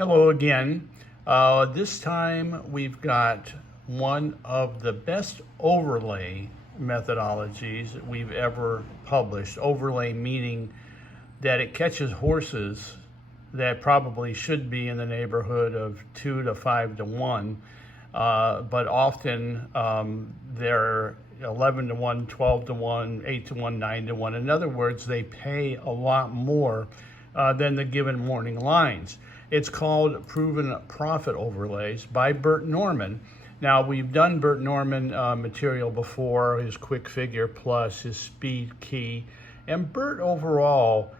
Hello again. This time we've got one of the best overlay methodologies that we've ever published. Overlay meaning that it catches horses that probably should be in the neighborhood of 2 to 5 to 1, but often they're 11 to 1, 12 to 1, 8 to 1, 9 to 1. In other words, they pay a lot more than the given morning lines. It's called Proven Profit Overlays by Bert Norman. Now, we've done Bert Norman material before, his quick figure plus, his speed key. And Bert overall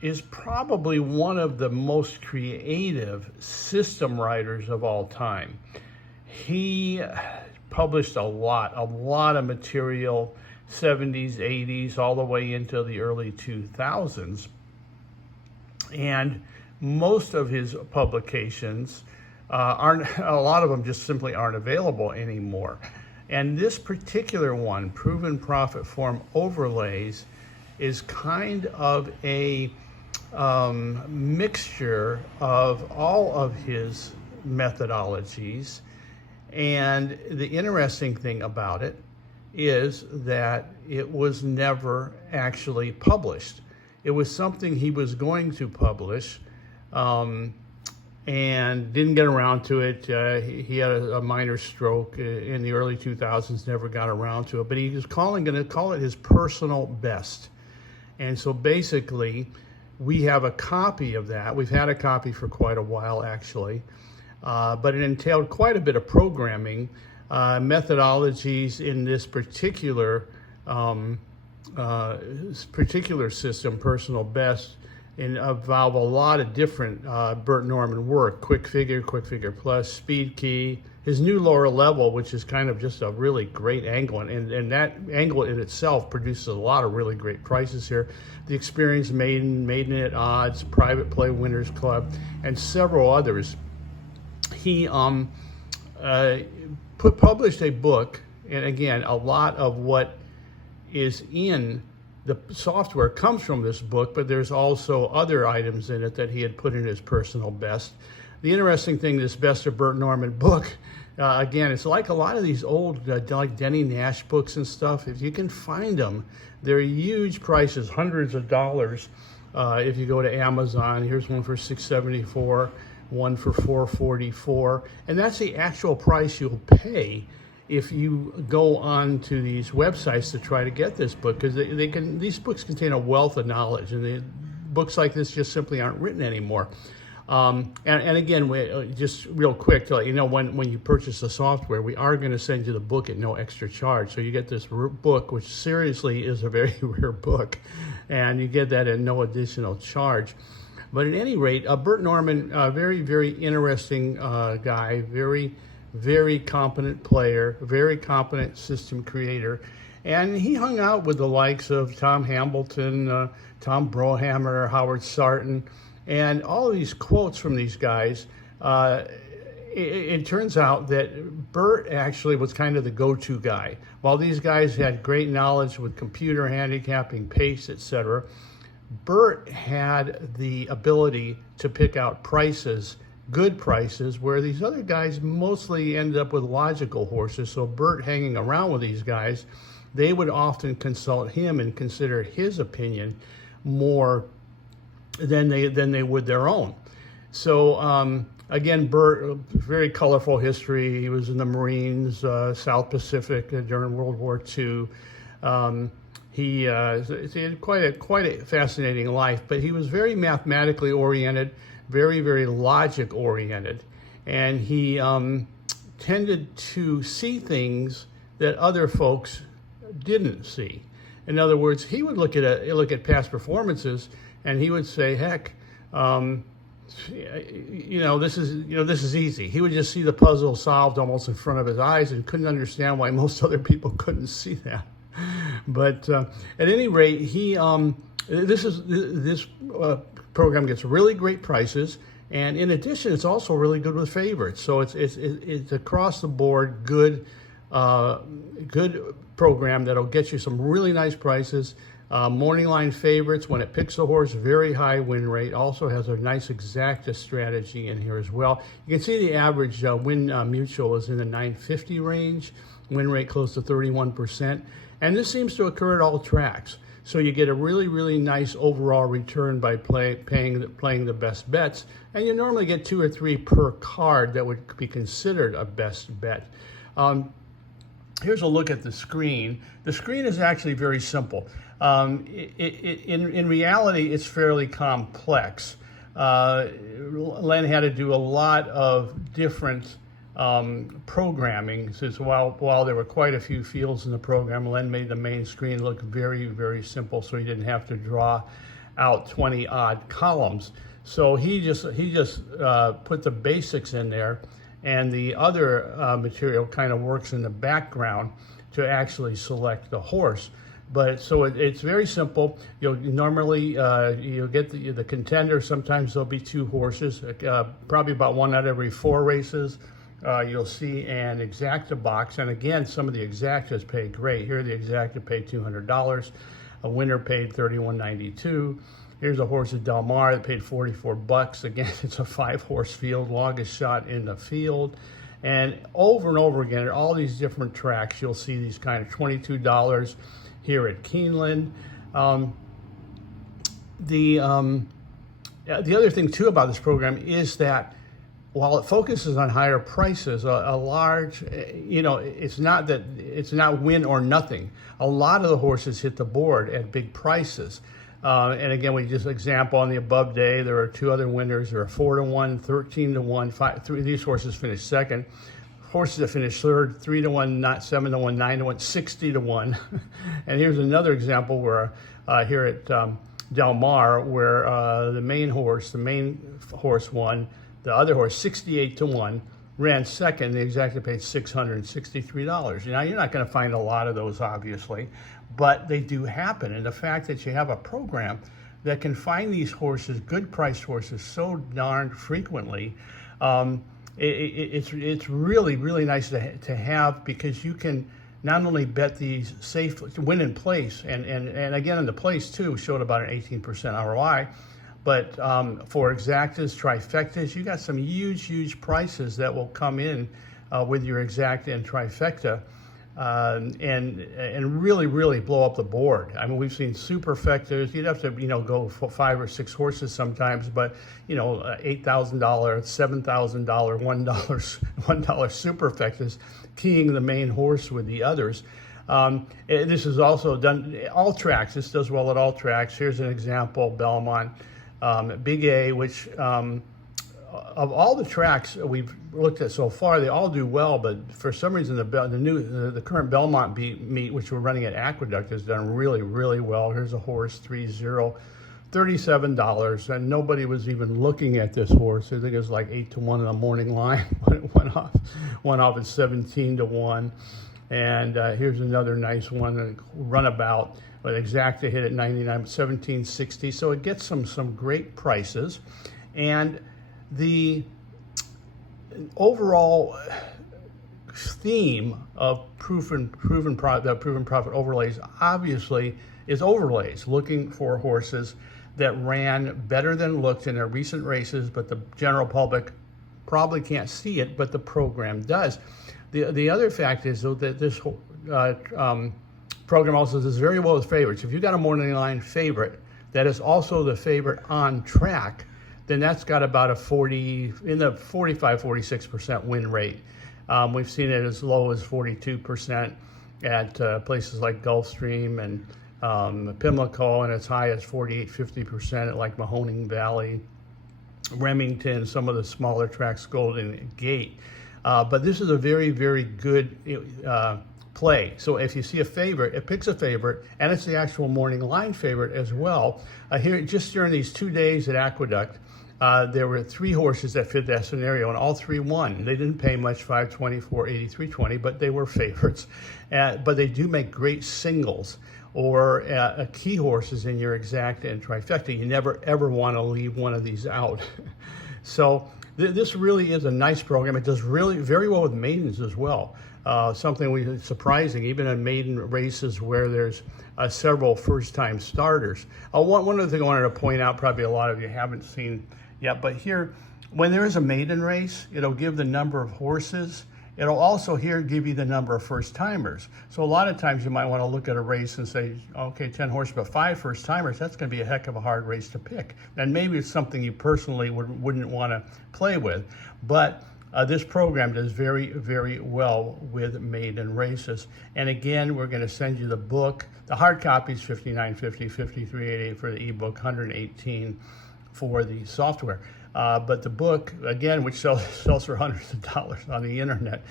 is probably one of the most creative system writers of all time. He published a lot of material, 70s, 80s, all the way into the early 2000s. And most of his publications a lot of them just simply aren't available anymore. And this particular one, Proven Profit Form Overlays, is kind of a mixture of all of his methodologies. And the interesting thing about it is that it was never actually published. It was something he was going to publish, and didn't get around to it. He had a minor stroke in the early 2000s, never got around to it, but he was going to call it his personal best. And so basically, we have a copy of that. We've had a copy for quite a while, actually, but it entailed quite a bit of programming, methodologies in this particular system, personal best, and involve a lot of different Bert Norman work: quick figure plus, speed key, his new lower level, which is kind of just a really great angle, and that angle in itself produces a lot of really great prices here. The Experience Maiden at Odds, Private Play Winners Club, and several others. He published a book, and again, a lot of what is in the software comes from this book, but there's also other items in it that he had put in his personal best. The interesting thing, this Best of Bert Norman book, again, it's like a lot of these old, like Denny Nash books and stuff. If you can find them, they're huge prices, hundreds of dollars. If you go to Amazon, here's one for $6.74, one for $4.44, and that's the actual price you'll pay if you go on to these websites to try to get this book, because these books contain a wealth of knowledge, and books like this just simply aren't written anymore. And again, just real quick to let you know, when you purchase the software, we are going to send you the book at no extra charge. So you get this book, which seriously is a very rare book, and you get that at no additional charge. But at any rate, Bert Norman, very, very interesting guy, very competent player, very competent system creator. And he hung out with the likes of Tom Hambleton, Tom Brohammer, Howard Sarton, and all of these quotes from these guys. It turns out that Bert actually was kind of the go-to guy. While these guys had great knowledge with computer handicapping, pace, etc., Bert had the ability to pick out prices, good prices, where these other guys mostly ended up with logical horses. So Bert hanging around with these guys, they would often consult him and consider his opinion more than they would their own. So again, Bert, very colorful history. He was in the Marines, South Pacific during World War II. He had quite a fascinating life, but he was very mathematically oriented, very, very logic oriented, and he tended to see things that other folks didn't see. In other words, he would look at past performances, and he would say, "Heck, this is easy." He would just see the puzzle solved almost in front of his eyes, and couldn't understand why most other people couldn't see that. But at any rate, this program gets really great prices, and in addition, it's also really good with favorites. So it's across the board good program that'll get you some really nice prices. Morning line favorites, when it picks a horse, very high win rate. Also has a nice exacta strategy in here as well. You can see the average win mutual is in the 950 range, win rate close to 31%. And this seems to occur at all tracks. So you get a really, really nice overall return by playing the best bets. And you normally get 2 or 3 per card that would be considered a best bet. Here's a look at the screen. The screen is actually very simple. In reality, it's fairly complex. Len had to do a lot of different programming, since while there were quite a few fields in the program, Len made the main screen look very, very simple, so he didn't have to draw out 20 odd columns. So he just put the basics in there, and the other material kind of works in the background to actually select the horse. But so it's very simple. You'll normally you'll get the contender. Sometimes there'll be 2 horses, probably about 1 out of every 4 races. You'll see an exacta box, and again, some of the exactas pay great. Here, the exacta paid $200. A winner paid $31.92. Here's a horse at Del Mar that paid $44. Again, it's a 5-horse field, longest shot in the field. And over again, at all these different tracks, you'll see these kind of $22 here at Keeneland. The other thing too about this program is that while it focuses on higher prices, a large, it's not win or nothing. A lot of the horses hit the board at big prices. And again, we just example on the above day, there are 2 other winners. There are 4-1, 13-1, 3 of these horses finished second. Horses that finished third, 3-1, not 7-1, 9-1, 60-1. And here's another example where here at Del Mar, where the main horse won. The other horse, 68-1, ran second. The exacta paid $663. Now, you're not going to find a lot of those, obviously, but they do happen. And the fact that you have a program that can find these horses, good priced horses, so darn frequently, it's really, really nice to have, because you can not only bet these safely, win in place, and again in the place too showed about an 18% ROI, but for exactas, trifectas, you got some huge prices that will come in with your exacta and trifecta, and really blow up the board. I mean, we've seen superfectas. You'd have to go for 5 or 6 horses sometimes, but $8,000, $7,000, $1 superfectas, keying the main horse with the others. This is also done all tracks. This does well at all tracks. Here's an example: Belmont, Big A, which of all the tracks we've looked at so far, they all do well, but for some reason the current Belmont meet, which we're running at Aqueduct, has done really well. Here's a horse, 3-0, $37, and nobody was even looking at this horse. I think it was like 8-1 in the morning line when it went off at 17-1. And here's another nice one, runabout, but exacta hit at 99, 17.60. So it gets some great prices, and the overall theme of proven profit overlays obviously is overlays, looking for horses that ran better than looked in their recent races, but the general public probably can't see it, but the program does. The other fact is, though, that this program also does very well with favorites. If you've got a morning line favorite that is also the favorite on track, then that's got about a 45-46% win rate. We've seen it as low as 42% at places like Gulfstream and Pimlico, and as high as 48-50% at like Mahoning Valley, Remington, some of the smaller tracks, Golden Gate. But this is a very good play. So if you see a favorite, it picks a favorite, and it's the actual morning line favorite as well. Here, just during these 2 days at Aqueduct, there were 3 horses that fit that scenario, and all 3 won. They didn't pay much, $524, $83.20, but they were favorites. But they do make great singles or key horses in your exacta and trifecta. You never ever want to leave one of these out. So this really is a nice program. It does really very well with maidens as well. something surprising, even in maiden races where there's several first-time starters. One other thing I wanted to point out, probably a lot of you haven't seen yet, but here, when there is a maiden race, it'll give the number of horses. It'll also here give you the number of first-timers. So a lot of times you might want to look at a race and say, okay, 10 horses, but 5 first-timers, that's going to be a heck of a hard race to pick. And maybe it's something you personally wouldn't want to play with. But this program does very, very well with maiden races. And again, we're going to send you the book. The hard copy is $59.50, $53.88 for the ebook, $118 for the software. But the book, again, which sells for hundreds of dollars on the internet,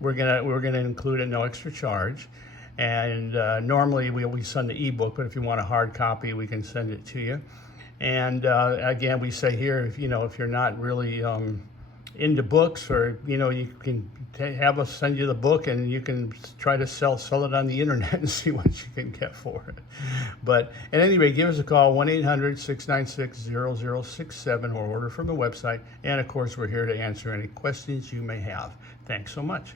we're gonna include at no extra charge. And normally we send the ebook, but if you want a hard copy, we can send it to you. And again, we say here, if you're not really into books, or you can have us send you the book, and you can try to sell it on the internet and see what you can get for it. But at any rate, give us a call, 1-800-696-0067, or order from the website. And of course, we're here to answer any questions you may have. Thanks so much.